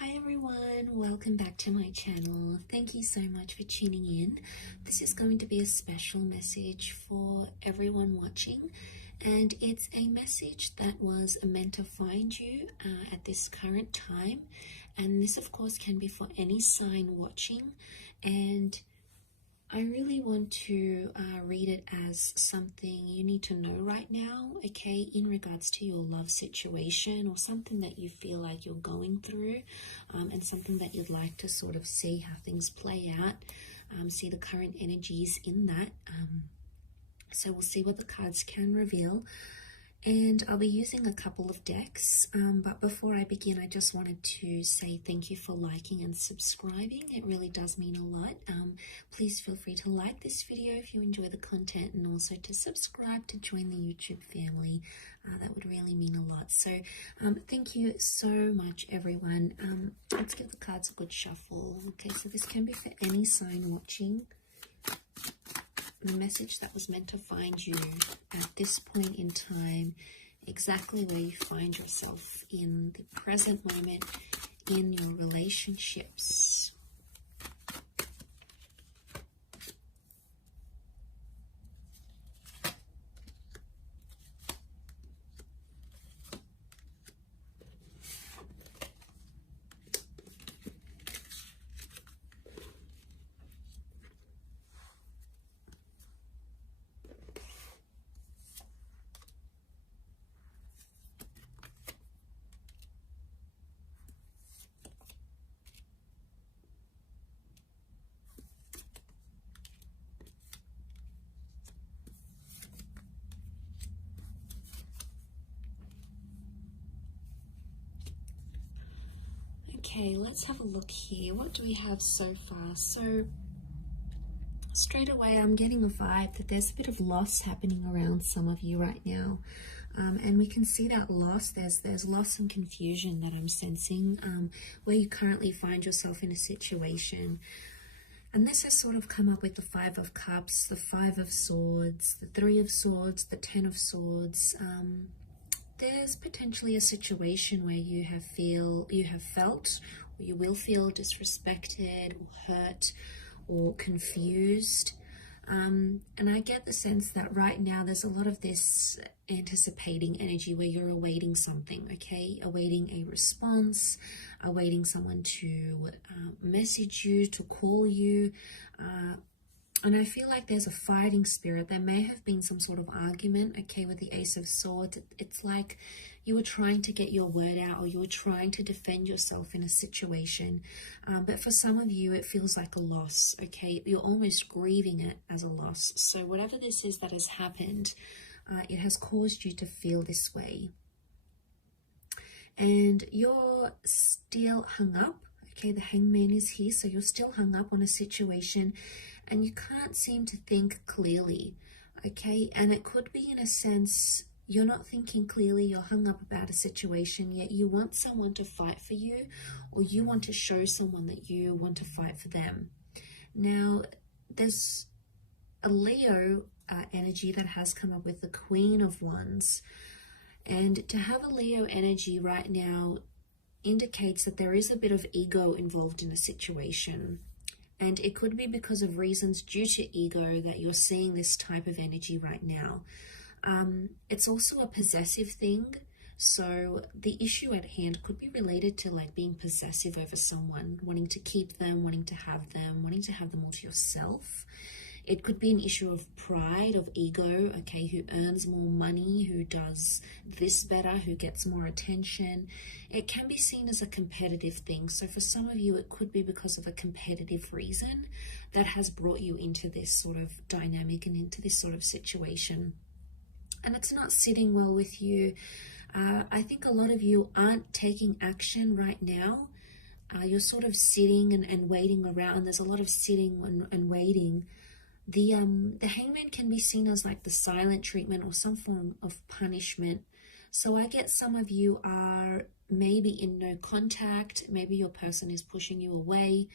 Hi everyone, welcome back to my channel. Thank you so much for tuning in. This is going to be a special message for everyone watching, and it's a message that was meant to find you at this current time. And this of course can be for any sign watching, and I really want to read it as something you need to know right now, okay, in regards to your love situation or something that you feel like you're going through, and something that you'd like to sort of see how things play out, see the current energies in that. So we'll see what the cards can reveal. And I'll be using a couple of decks, but before I begin, I just wanted to say thank you for liking and subscribing. It really does mean a lot. Please feel free to like this video if you enjoy the content, and also to subscribe to join the YouTube family. That would really mean a lot. So thank you so much, everyone. Let's give the cards a good shuffle. Okay, so this can be for any sign watching. The message that was meant to find you at this point in time, exactly where you find yourself in the present moment in your relationships. Okay, let's have a look here. What do we have so far? So straight away, I'm getting a vibe that there's a bit of loss happening around some of you right now. And we can see that loss. There's loss and confusion that I'm sensing where you currently find yourself in a situation. And this has sort of come up with the Five of Cups, the Five of Swords, the Three of Swords, the Ten of Swords. There's potentially a situation where you have felt, or you will feel disrespected or hurt or confused. And I get the sense that right now there's a lot of this anticipating energy where you're awaiting something, okay? Awaiting a response, awaiting someone to message you, to call you. And I feel like there's a fighting spirit. There may have been some sort of argument, okay, with the Ace of Swords. It's like you were trying to get your word out, or you were trying to defend yourself in a situation. But for some of you, it feels like a loss, okay? You're almost grieving it as a loss. So whatever this is that has happened, it has caused you to feel this way. And you're still hung up, okay? The Hangman is here, so you're still hung up on a situation, and you can't seem to think clearly, okay? And it could be in a sense you're not thinking clearly, you're hung up about a situation, yet you want someone to fight for you, or you want to show someone that you want to fight for them. Now, there's a Leo energy that has come up with the Queen of Wands. And to have a Leo energy right now indicates that there is a bit of ego involved in a situation. And it could be because of reasons due to ego that you're seeing this type of energy right now. It's also a possessive thing. So the issue at hand could be related to like being possessive over someone, wanting to keep them, wanting to have them all to yourself. It could be an issue of pride, of ego, okay, who earns more money, who does this better, who gets more attention. It can be seen as a competitive thing. So for some of you, it could be because of a competitive reason that has brought you into this sort of dynamic and into this sort of situation. And it's not sitting well with you. I think a lot of you aren't taking action right now. You're sort of sitting and waiting around. There's a lot of sitting and waiting. The Hangman can be seen as like the silent treatment or some form of punishment. So I get some of you are maybe in no contact. Maybe your person is pushing you away.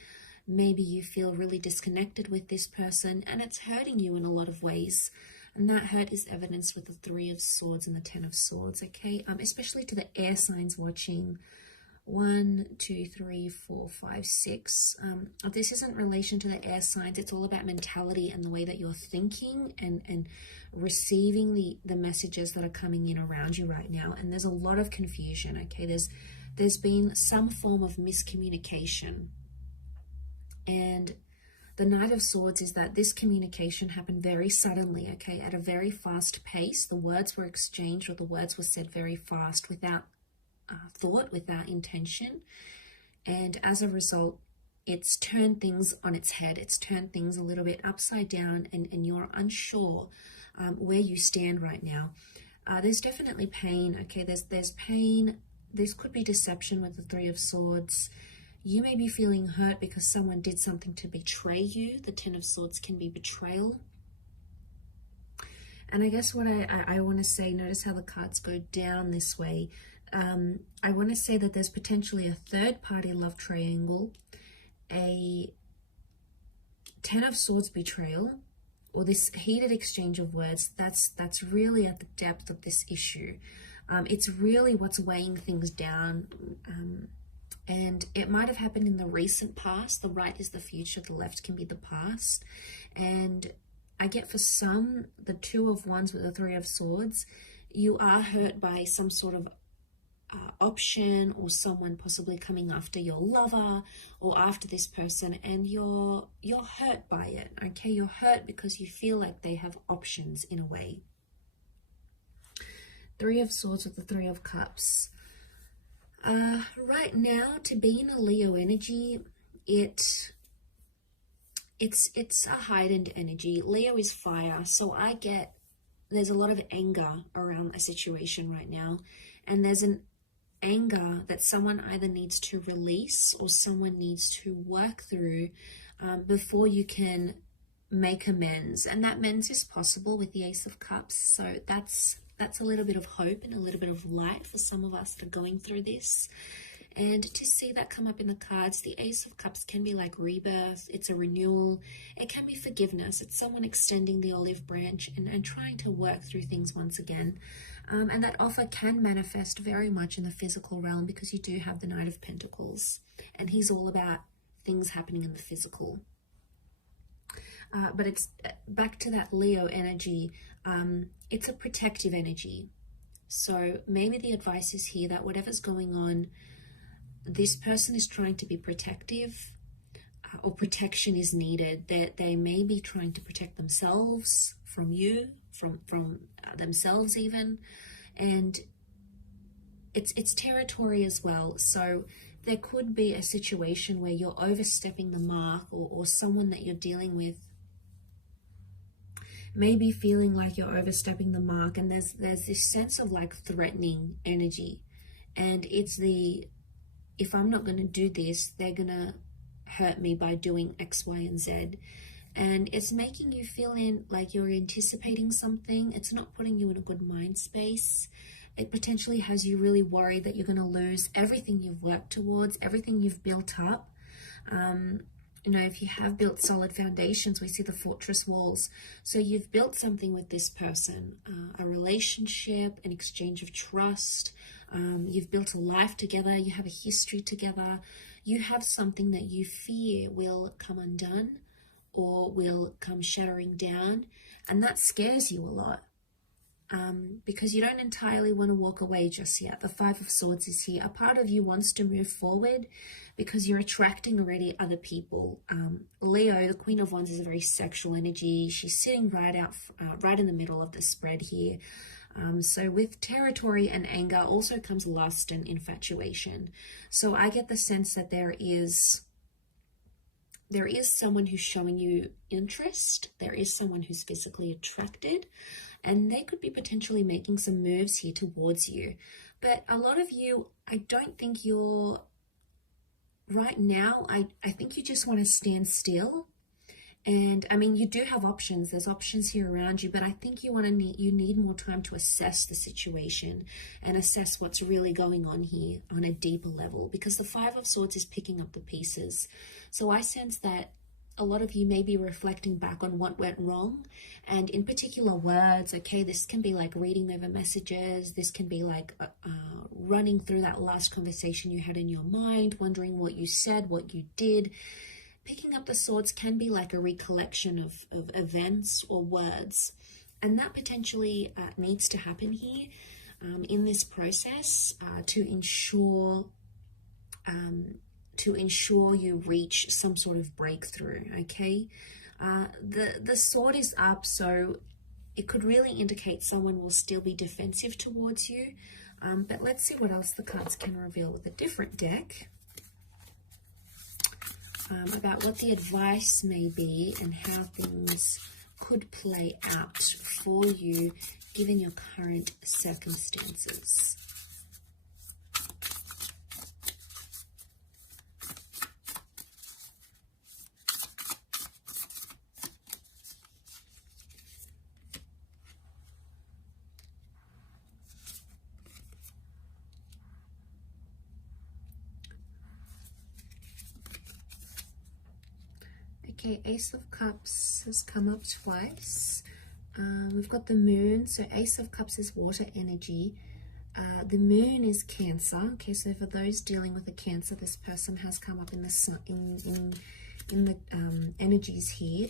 Maybe you feel really disconnected with this person, and it's hurting you in a lot of ways. And that hurt is evidenced with the Three of Swords and the Ten of Swords, okay? Especially to the air signs watching, 1, 2, 3, 4, 5, 6. This isn't in relation to the air signs. It's all about mentality and the way that you're thinking and receiving the messages that are coming in around you right now. And there's a lot of confusion, okay? There's been some form of miscommunication. And the Knight of Swords is that this communication happened very suddenly, okay, at a very fast pace. The words were exchanged, or the words were said very fast, without thought, without intention. And as a result, it's turned things on its head. It's turned things a little bit upside down, and you're unsure where you stand right now. There's definitely pain, okay? There's pain. This could be deception with the Three of Swords. You may be feeling hurt because someone did something to betray you. The Ten of Swords can be betrayal. And I guess what I want to say, notice how the cards go down this way. I want to say that there's potentially a third-party love triangle, a Ten of Swords betrayal, or this heated exchange of words. That's really at the depth of this issue. It's really what's weighing things down. And it might have happened in the recent past. The right is the future, the left can be the past. And I get for some, the Two of Wands with the Three of Swords, you are hurt by some sort of option, or someone possibly coming after your lover or after this person, and you're hurt by it, okay? You're hurt because you feel like they have options in a way. Three of Swords with the Three of Cups. Right now, to be in a Leo energy, it's a heightened energy. Leo is fire, so there's a lot of anger around a situation right now, and there's an anger that someone either needs to release or someone needs to work through before you can make amends. And that amends is possible with the Ace of Cups, so that's a little bit of hope and a little bit of light for some of us that are going through this. And to see that come up in the cards, the Ace of Cups can be like rebirth. It's a renewal. It can be forgiveness. It's someone extending the olive branch and trying to work through things once again. And that offer can manifest very much in the physical realm, because you do have the Knight of Pentacles. And he's all about things happening in the physical. But it's back to that Leo energy. It's a protective energy. So maybe the advice is here that whatever's going on, this person is trying to be protective, or protection is needed. They may be trying to protect themselves from you, from themselves even. And it's territory as well. So there could be a situation where you're overstepping the mark, or someone that you're dealing with maybe feeling like you're overstepping the mark, and there's this sense of like threatening energy, and it's if I'm not going to do this, they're going to hurt me by doing X, Y, and Z. And it's making you feel like you're anticipating something. It's not putting you in a good mind space. It potentially has you really worried that you're going to lose everything you've worked towards, everything you've built up. You know, if you have built solid foundations, we see the fortress walls. So you've built something with this person, a relationship, an exchange of trust. You've built a life together. You have a history together. You have something that you fear will come undone or will come shattering down. And that scares you a lot. Because you don't entirely want to walk away just yet. The Five of Swords is here. A part of you wants to move forward because you're attracting already other people. Leo, the Queen of Wands, is a very sexual energy. She's sitting right in the middle of the spread here. So with territory and anger also comes lust and infatuation. So I get the sense that there is someone who's showing you interest. There is someone who's physically attracted. And they could be potentially making some moves here towards you. But a lot of you, I don't think you're, right now, I think you just want to stand still. And I mean, you do have options. There's options here around you, but I think you need more time to assess the situation and assess what's really going on here on a deeper level, because the Five of Swords is picking up the pieces. So I sense that a lot of you may be reflecting back on what went wrong, and in particular words, okay? This can be like reading over messages. This can be like running through that last conversation you had in your mind, wondering what you said, what you did. Picking up the swords can be like a recollection of events or words, and that potentially needs to happen here in this process to ensure you reach some sort of breakthrough, okay? The sword is up, so it could really indicate someone will still be defensive towards you. But let's see what else the cards can reveal with a different deck about what the advice may be and how things could play out for you given your current circumstances. Okay, Ace of Cups has come up twice. We've got the Moon. So Ace of Cups is water energy. The Moon is Cancer. Okay, so for those dealing with a Cancer, this person has come up in the energies here.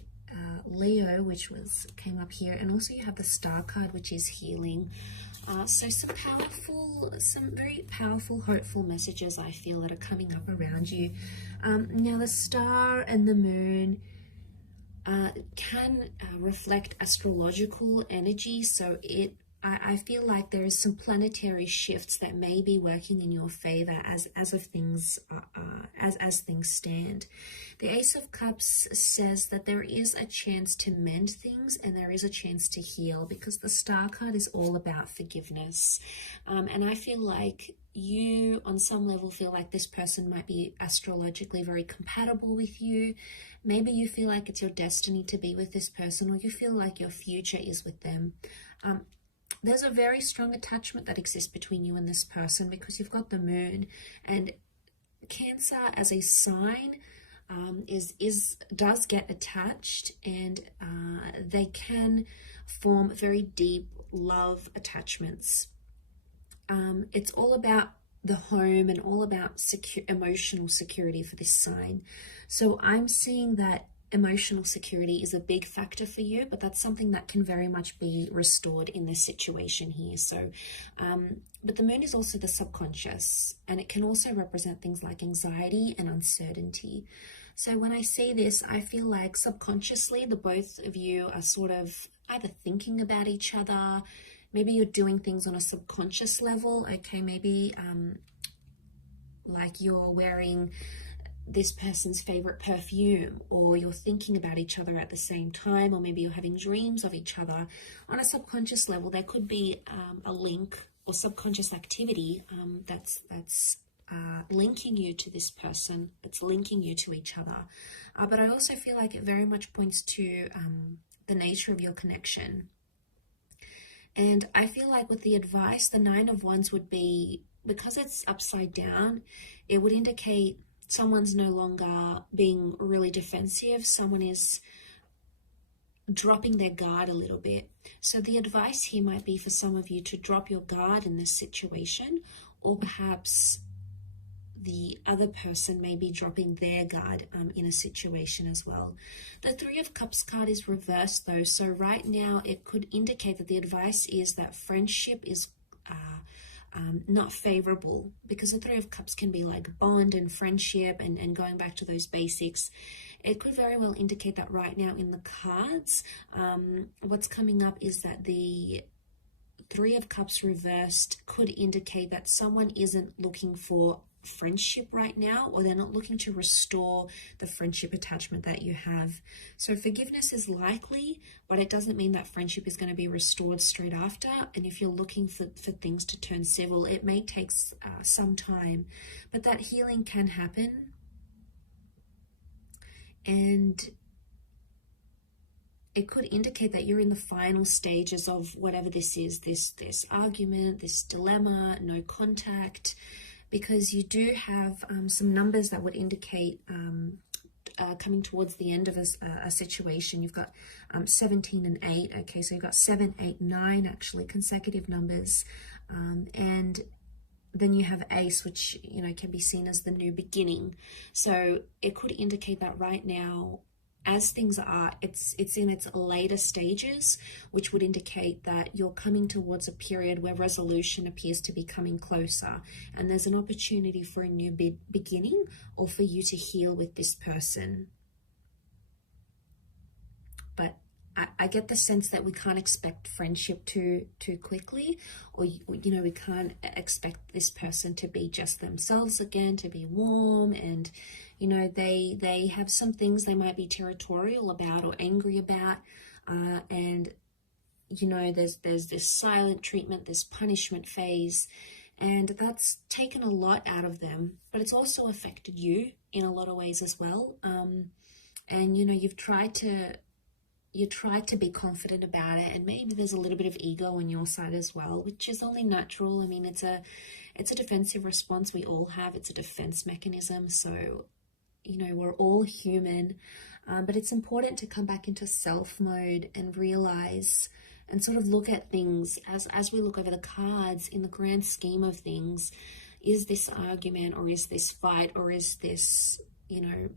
Leo, which came up here, and also you have the Star card, which is healing. So some very powerful, hopeful messages I feel that are coming up around you. Now the Star and the Moon can reflect astrological energy, so I feel like there is some planetary shifts that may be working in your favor as things stand. The Ace of Cups says that there is a chance to mend things and there is a chance to heal, because the Star card is all about forgiveness. And I feel like you, on some level, feel like this person might be astrologically very compatible with you. Maybe you feel like it's your destiny to be with this person, or you feel like your future is with them. There's a very strong attachment that exists between you and this person because you've got the Moon, and Cancer as a sign does get attached, and they can form very deep love attachments. It's all about the home and all about emotional security for this sign. So I'm seeing that emotional security is a big factor for you, but that's something that can very much be restored in this situation here. So but the Moon is also the subconscious, and it can also represent things like anxiety and uncertainty. So when I see this, I feel like subconsciously the both of you are sort of either thinking about each other. Maybe you're doing things on a subconscious level. Okay, maybe like you're wearing this person's favorite perfume, or you're thinking about each other at the same time, or maybe you're having dreams of each other. On a subconscious level, there could be a link or subconscious activity that's linking you to this person. It's linking you to each other. But I also feel like it very much points to the nature of your connection. And I feel like with the advice, the Nine of Wands would be, because it's upside down, it would indicate someone's no longer being really defensive. Someone is dropping their guard a little bit. So the advice here might be for some of you to drop your guard in this situation, or perhaps the other person may be dropping their guard in a situation as well. The Three of Cups card is reversed though. So right now it could indicate that the advice is that friendship is not favorable, because the Three of Cups can be like bond and friendship and going back to those basics. It could very well indicate that right now in the cards. What's coming up is that the Three of Cups reversed could indicate that someone isn't looking for friendship right now, or they're not looking to restore the friendship attachment that you have. So forgiveness is likely, but it doesn't mean that friendship is going to be restored straight after. And if you're looking for things to turn civil, it may take some time, but that healing can happen. And it could indicate that you're in the final stages of whatever this is, this argument, this dilemma, no contact, because you do have some numbers that would indicate coming towards the end of a situation. You've got 17 and 8. Okay, so you've got 7, 8, 9 actually consecutive numbers, and then you have Ace, which, you know, can be seen as the new beginning. So it could indicate that right now, as things are, it's in its later stages, which would indicate that you're coming towards a period where resolution appears to be coming closer, and there's an opportunity for a new beginning, or for you to heal with this person. But I get the sense that we can't expect friendship too quickly, or you know, we can't expect this person to be just themselves again, to be warm, and you know, they have some things they might be territorial about or angry about, and you know, there's this silent treatment, this punishment phase, and that's taken a lot out of them, but it's also affected you in a lot of ways as well. And you know, you tried to be confident about it, and maybe there's a little bit of ego on your side as well, which is only natural. I mean, it's a defensive response we all have. It's a defense mechanism, so you know, we're all human, but it's important to come back into self mode and realize and sort of look at things as we look over the cards in the grand scheme of things. Is this argument, or is this fight, or is this, you know,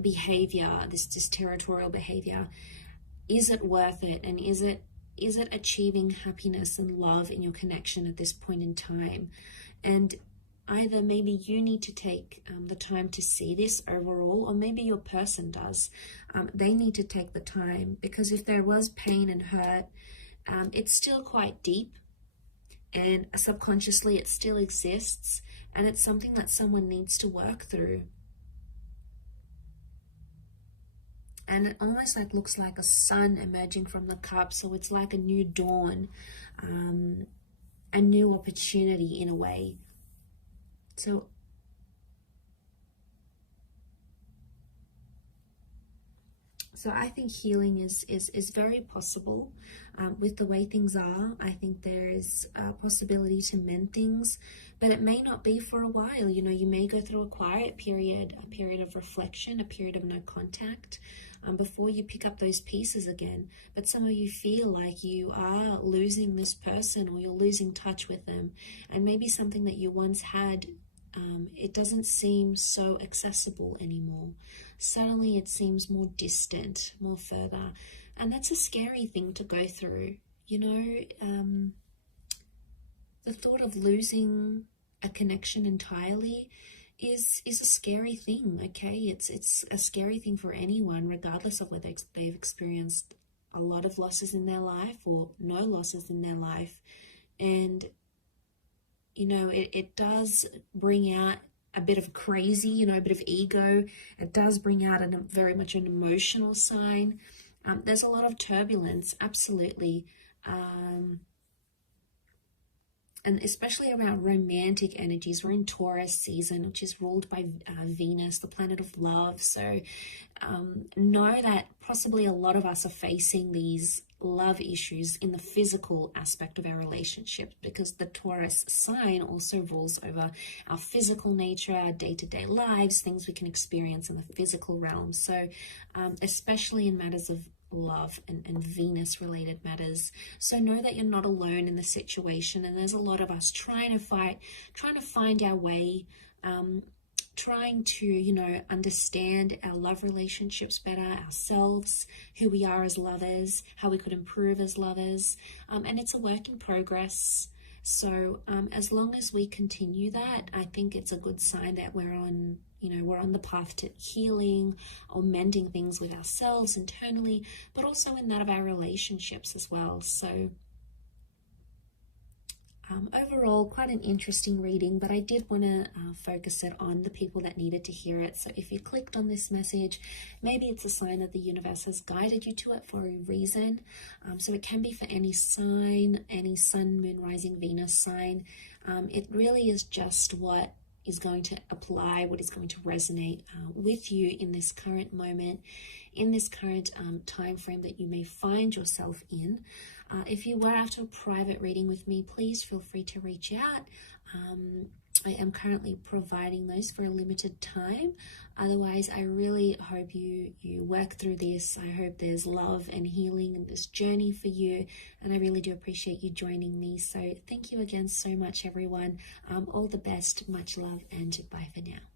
behavior, this territorial behavior, is it worth it? And is it achieving happiness and love in your connection at this point in time? And either maybe you need to take the time to see this overall, or maybe your person does. They need to take the time, because if there was pain and hurt, it's still quite deep, and subconsciously it still exists, and it's something that someone needs to work through. And it almost like looks like a sun emerging from the cup, so it's like a new dawn, a new opportunity in a way. So I think healing is very possible with the way things are. I think there is a possibility to mend things, but it may not be for a while. You know, you may go through a quiet period, a period of reflection, a period of no contact, before you pick up those pieces again. But some of you feel like you are losing this person, or you're losing touch with them, and maybe something that you once had, it doesn't seem so accessible anymore. Suddenly it seems more distant, more further, and that's a scary thing to go through. You know, the thought of losing a connection entirely is a scary thing. Okay, it's a scary thing for anyone, regardless of whether they've experienced a lot of losses in their life or no losses in their life. And you know, it does bring out a bit of crazy, you know, a bit of ego. It does bring out very much an emotional sign. There's a lot of turbulence, absolutely. And especially around romantic energies. We're in Taurus season, which is ruled by Venus, the planet of love. So know that possibly a lot of us are facing these love issues in the physical aspect of our relationship, because the Taurus sign also rules over our physical nature, our day-to-day lives, things we can experience in the physical realm. So especially in matters of love and Venus related matters. So know that you're not alone in the situation, and there's a lot of us trying to find our way, trying to, you know, understand our love relationships better, ourselves, who we are as lovers, how we could improve as lovers, and it's a work in progress. So as long as we continue that, I think it's a good sign that we're on the path to healing or mending things with ourselves internally, but also in that of our relationships as well. So overall, quite an interesting reading, but I did want to focus it on the people that needed to hear it. So if you clicked on this message, maybe it's a sign that the universe has guided you to it for a reason. So it can be for any sign, any sun, moon, rising, Venus sign. It really is just what is going to apply, what is going to resonate with you in this current moment, in this current time frame that you may find yourself in. If you were after a private reading with me, please feel free to reach out. I am currently providing those for a limited time. Otherwise, I really hope you work through this. I hope there's love and healing in this journey for you, and I really do appreciate you joining me. So thank you again so much, everyone. All the best, much love, and bye for now.